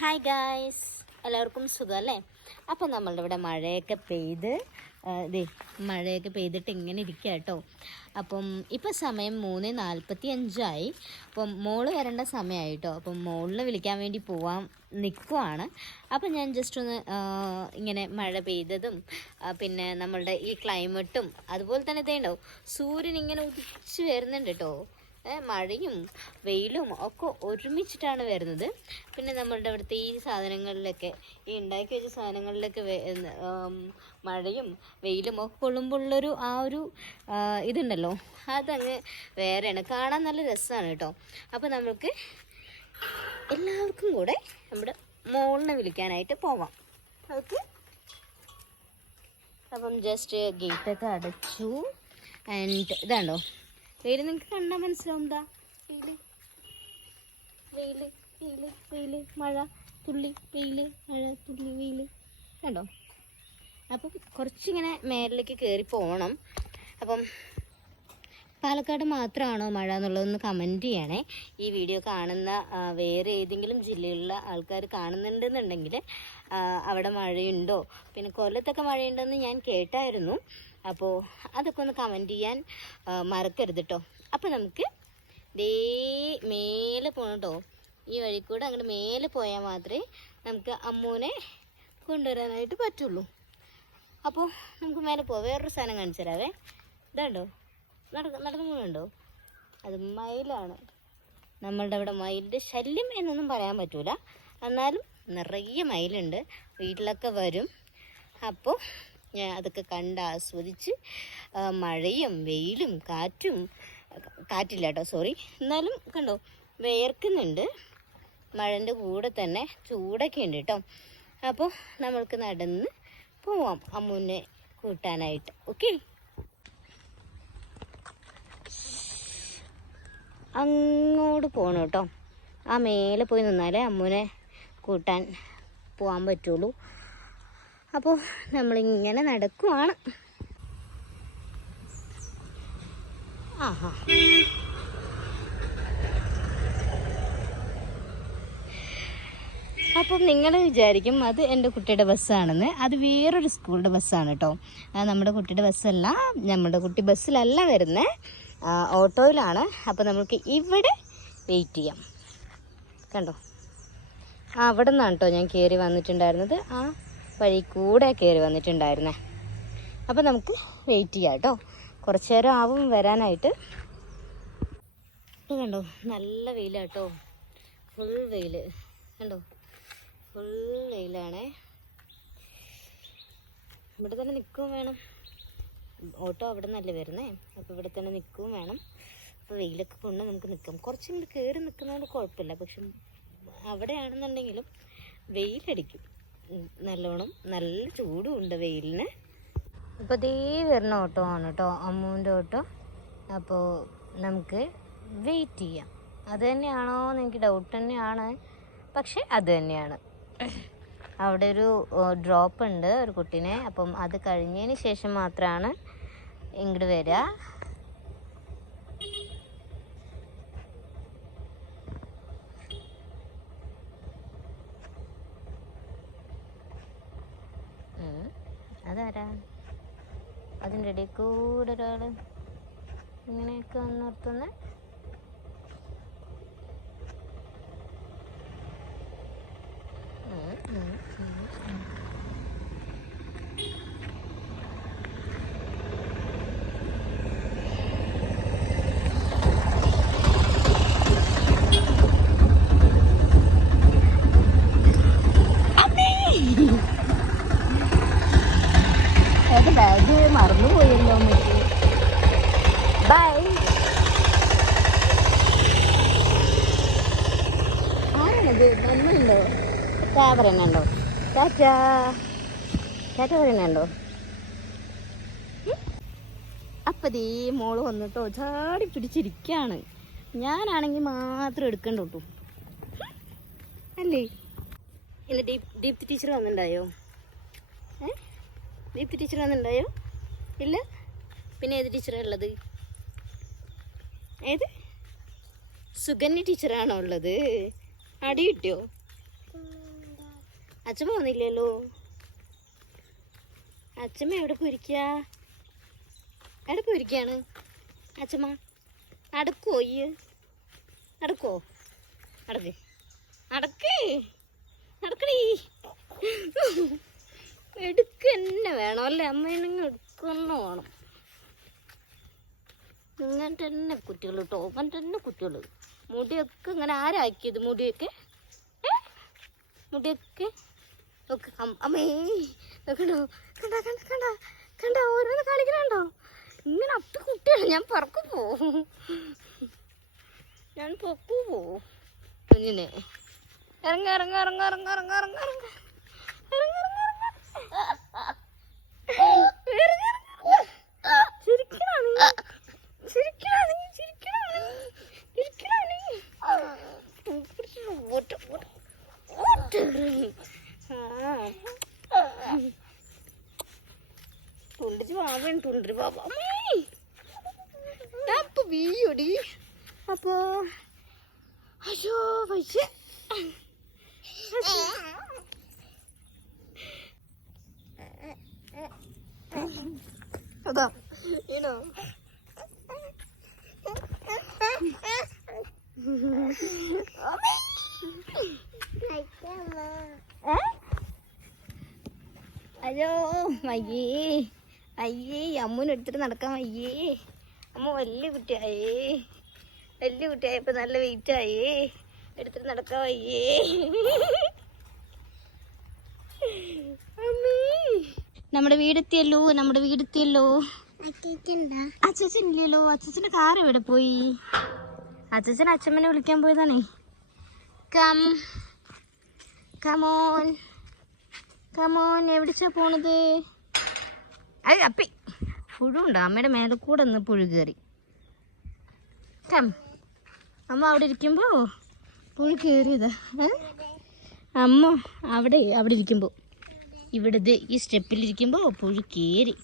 Hi guys, എല്ലാവർക്കും സുഖമല്ലേ? അപ്പം നമ്മളുടെ ഇവിടെ മഴയൊക്കെ പെയ്തിട്ട് ഇങ്ങനെ ഇരിക്കുക കേട്ടോ. അപ്പം ഇപ്പം സമയം 3:45 അപ്പം മോള് വരേണ്ട സമയമായി കേട്ടോ. അപ്പം മോളിനെ വിളിക്കാൻ വേണ്ടി പോവാൻ നിൽക്കുവാണ്. അപ്പം ഞാൻ ജസ്റ്റ് ഒന്ന് ഇങ്ങനെ മഴ പെയ്തതും പിന്നെ നമ്മളുടെ ഈ ക്ലൈമറ്റും അതുപോലെ തന്നെ ഇതേണ്ടാവും, സൂര്യൻ ഇങ്ങനെ ഉദിച്ച് വരുന്നുണ്ട് കേട്ടോ. മഴയും വെയിലും ഒക്കെ ഒരുമിച്ചിട്ടാണ് വരുന്നത്. പിന്നെ നമ്മളുടെ അവിടുത്തെ ഈ സാധനങ്ങളിലൊക്കെ, ഈ ഉണ്ടാക്കി വെച്ച സാധനങ്ങളിലൊക്കെ മഴയും വെയിലും ഒക്കെ കൊള്ളുമ്പോഴുള്ളൊരു ഒരു ഇതുണ്ടല്ലോ, അതങ്ങ് വേറെയാണ്, കാണാൻ നല്ല രസമാണ് കേട്ടോ. അപ്പോൾ നമുക്ക് എല്ലാവർക്കും കൂടെ നമ്മുടെ മോളിനെ വിളിക്കാനായിട്ട് പോവാം. ഓക്കെ, അപ്പം ജസ്റ്റ് ഗേറ്റൊക്കെ അടച്ചു. ആൻഡ് ഇതാണ്ടോ വെയിൽ, നിങ്ങൾക്ക് കണ്ടാൽ മനസ്സിലാവും. എന്താ വെയില്, വെയില്, വെയില്, വെയില്, മഴ തുള്ളി, വെയില്, മഴ തുള്ളി, വെയില്, കണ്ടോ? അപ്പം കുറച്ചിങ്ങനെ മേലിലേക്ക് കയറി പോകണം. അപ്പം പാലക്കാട് മാത്രമാണോ മഴ എന്നുള്ളതൊന്ന് കമൻറ്റ് ചെയ്യണേ. ഈ വീഡിയോ കാണുന്ന വേറെ ഏതെങ്കിലും ജില്ലയിലുള്ള ആൾക്കാർ കാണുന്നുണ്ടെന്നുണ്ടെങ്കിൽ അവിടെ മഴയുണ്ടോ, പിന്നെ കൊല്ലത്തൊക്കെ മഴയുണ്ടെന്ന് ഞാൻ കേട്ടായിരുന്നു. അപ്പോൾ അതൊക്കെ ഒന്ന് കമൻറ്റ് ചെയ്യാൻ മറക്കരുത് കേട്ടോ. അപ്പോൾ നമുക്ക് ദേ മേലെ പോകണം കേട്ടോ. ഈ വഴി കൂടെ അങ്ങോട്ട് മേലെ പോയാൽ മാത്രമേ നമുക്ക് അമ്മൂനെ കൊണ്ടുവരാനായിട്ട് പറ്റുള്ളൂ. അപ്പോൾ നമുക്ക് മേലെ പോവാം. വേറൊരു സാധനം കാണിച്ചു തരാവേ. ഇതാണ്ടോ നടന്നു പോകുന്നുണ്ടോ? അത് മയിലാണ്. നമ്മളുടെ അവിടെ മയിലിൻ്റെ ശല്യം എന്നൊന്നും പറയാൻ പറ്റൂല, എന്നാലും നിറയെ മയിലുണ്ട്. വീട്ടിലൊക്കെ വരും. അപ്പോൾ ഞാൻ അതൊക്കെ കണ്ട് ആസ്വദിച്ച് മഴയും വെയിലും കാറ്റില്ല കേട്ടോ, സോറി, എന്നാലും കണ്ടോ വേർക്കുന്നുണ്ട്. മഴൻ്റെ കൂടെ തന്നെ ചൂടൊക്കെ ഉണ്ട് കേട്ടോ. അപ്പോൾ നമ്മൾക്ക് നടന്ന് പോവാം അമ്മൂനെ കൂട്ടാനായിട്ട്. ഓക്കെ, അങ്ങോട്ട് പോകണം കേട്ടോ. ആ മേലെ പോയി നിന്നാലേ അമ്മൂനെ കൂട്ടാൻ പോകാൻ പറ്റുള്ളൂ. അപ്പോൾ നമ്മളിങ്ങനെ നടക്കുവാണ്. ആഹാ, അപ്പം നിങ്ങൾ വിചാരിക്കും അത് എൻ്റെ കുട്ടിയുടെ ബസ്സാണെന്ന്. അത് വേറൊരു സ്കൂളിൻ്റെ ബസ്സാണ് കേട്ടോ. നമ്മുടെ കുട്ടിയുടെ ബസ്സല്ല, നമ്മുടെ കുട്ടി ബസ്സിലല്ല വരുന്നത്, ഓട്ടോയിലാണ്. അപ്പോൾ നമുക്ക് ഇവിടെ വെയിറ്റ് ചെയ്യാം. കണ്ടോ, അവിടെ നിന്നാണ് കേട്ടോ ഞാൻ കയറി വന്നിട്ടുണ്ടായിരുന്നത്. ആ വഴി കൂടെ കയറി വന്നിട്ടുണ്ടായിരുന്നേ. അപ്പോൾ നമുക്ക് വെയിറ്റ് ചെയ്യാം കേട്ടോ. കുറച്ച് നേരം ആവും വരാനായിട്ട്. ഇത് കണ്ടോ, നല്ല വെയിലാണ് കേട്ടോ. ഫുൾ വെയിൽ കണ്ടോ, ഫുൾ വെയിലാണേ. ഇവിടെ തന്നെ നിൽക്കുകയും വേണം. ഓട്ടോ അവിടെ നിന്നല്ലേ വരുന്നേ, അപ്പോൾ ഇവിടെ തന്നെ നിൽക്കുകയും വേണം. അപ്പോൾ വെയിലൊക്കെ കൊണ്ട് നമുക്ക് നിൽക്കാം. കുറച്ചും കൂടി കയറി നിൽക്കുന്നതുകൊണ്ട് കുഴപ്പമില്ല. പക്ഷെ അവിടെയാണെന്നുണ്ടെങ്കിലും വെയിലടിക്കും നല്ലോണം. നല്ല ചൂടും ഉണ്ട് വെയിലിന്. അപ്പോൾ ദേ വരുന്ന ഓട്ടോ ആണ് കേട്ടോ, അമ്മൂൻ്റെ ഓട്ടോ. അപ്പോൾ നമുക്ക് വെയിറ്റ് ചെയ്യാം. അത് തന്നെയാണോ എന്ന് എനിക്ക് ഡൗട്ട് തന്നെയാണ്, പക്ഷെ അത് തന്നെയാണ്. അവിടെ ഒരു ഡ്രോപ്പ് ഉണ്ട് ഒരു കുട്ടീനെ. അപ്പം അത് കഴിഞ്ഞതിന് ശേഷം മാത്രമാണ് ഇങ്ങോട്ട് വരിക. അതാരാ അതിൻ്റെ ഇടയിൽ കൂടെ ഒരാൾ ഇങ്ങനെയൊക്കെ വന്ന് നിർത്തുന്നത്? ബാഗ് മറന്നുപോയല്ലോ. ബൈ. ആരാണത്? നന്മയുണ്ടോ? പറയുന്നുണ്ടോ? ടാറ്റാ ടാറ്റ പറയുന്നുണ്ടോ? അപ്പം ഈ മോള് വന്നിട്ടോ ചാടി പിടിച്ചിരിക്കുകയാണ്. ഞാനാണെങ്കിൽ മാത്രം എടുക്കണ്ട കേട്ടോ, അല്ലേ? ഇന്ന് ദീപ്തി ടീച്ചർ വന്നിട്ടുണ്ടായോ? ദീപ്തി ടീച്ചർ വന്നിട്ടുണ്ടായോ? ഇല്ല. പിന്നെ ഏത് ടീച്ചറാണ് ഉള്ളത്? ഏത്? സുകന്യ ടീച്ചറാണോ ഉള്ളത്? അടി കിട്ടിയോ? അച്ഛമ്മ വന്നില്ലല്ലോ. അച്ഛമ്മ എവിടെ പോയിരിക്കുക? എവിടെ പോയിരിക്കുകയാണ് അച്ഛമ്മ? നടക്കോ ഈ നടക്കോ? നടക്ക് നടക്ക് നടക്കണീ. എടുക്ക തന്നെ വേണം അല്ലേ അമ്മ? നിങ്ങൾ എടുക്കന്നെ വേണം. ഇങ്ങനെ തന്നെ കുട്ടികൾ കേട്ടോ, അങ്ങനെ തന്നെ കുട്ടികൾ. മുടിയൊക്കെ ഇങ്ങനെ ആരാക്കിയത്? മുടിയൊക്കെ മുടിയൊക്കെ നോക്ക് അമ്മേ. നോക്കണ്ടോ? കണ്ട കണ്ട കണ്ട കണ്ട ഓരോന്ന് കാണിക്കണുണ്ടോ? ഇങ്ങനെ അപ്പ കുട്ടിയാണ്. ഞാൻ പറക്കു പോവും, ഞാൻ പൊക്കു പോവും. കുഞ്ഞിനെ ഇറങ്ങ ഇറങ്ങ ഇറങ്ങ ഇറങ്ങ ഇറങ്ങ ഇറങ്ങ ഇറങ്ങ തുണ്ടിച്ച് ബാബൻ തുണ്ടി ബാബ ഞാൻ ഇപ്പൊ വീയോടി. അപ്പോ അയ്യോ വയ്യ. അതാ ഈനോ അയ്യോ വയ്യേ അയ്യേ. അമ്മൂനെടുത്തിട്ട് നടക്കാൻ വയ്യേ. അമ്മ വലിയ കുട്ടിയായേ, വലിയ കുട്ടിയായപ്പോ നല്ല വെയിറ്റായേ. എടുത്തിട്ട് നടക്കാൻ വയ്യേ. അമ്മേ നമ്മുടെ വീടെത്തിയല്ലോ, നമ്മുടെ വീടെത്തിയല്ലോ. അച്ഛൻ ഇല്ലല്ലോ. അച്ഛൻ്റെ കാർ എവിടെ പോയി? അച്ഛൻ അച്ഛമ്മനെ വിളിക്കാൻ പോയതാണേ. കമോൻ കമോൻ എവിടെച്ചാ പോണത്? അത് അപ്പി പുഴുണ്ടോ? അമ്മയുടെ മേലെ കൂടെ ഒന്ന് പുഴു കയറി. അമ്മ അവിടെ ഇരിക്കുമ്പോ പുഴു കയറിയതാ. അമ്മ അവിടെ ഇരിക്കുമ്പോ ഇവിടത് ഈ സ്റ്റെപ്പിലിരിക്കുമ്പോ പുഴു കയറി.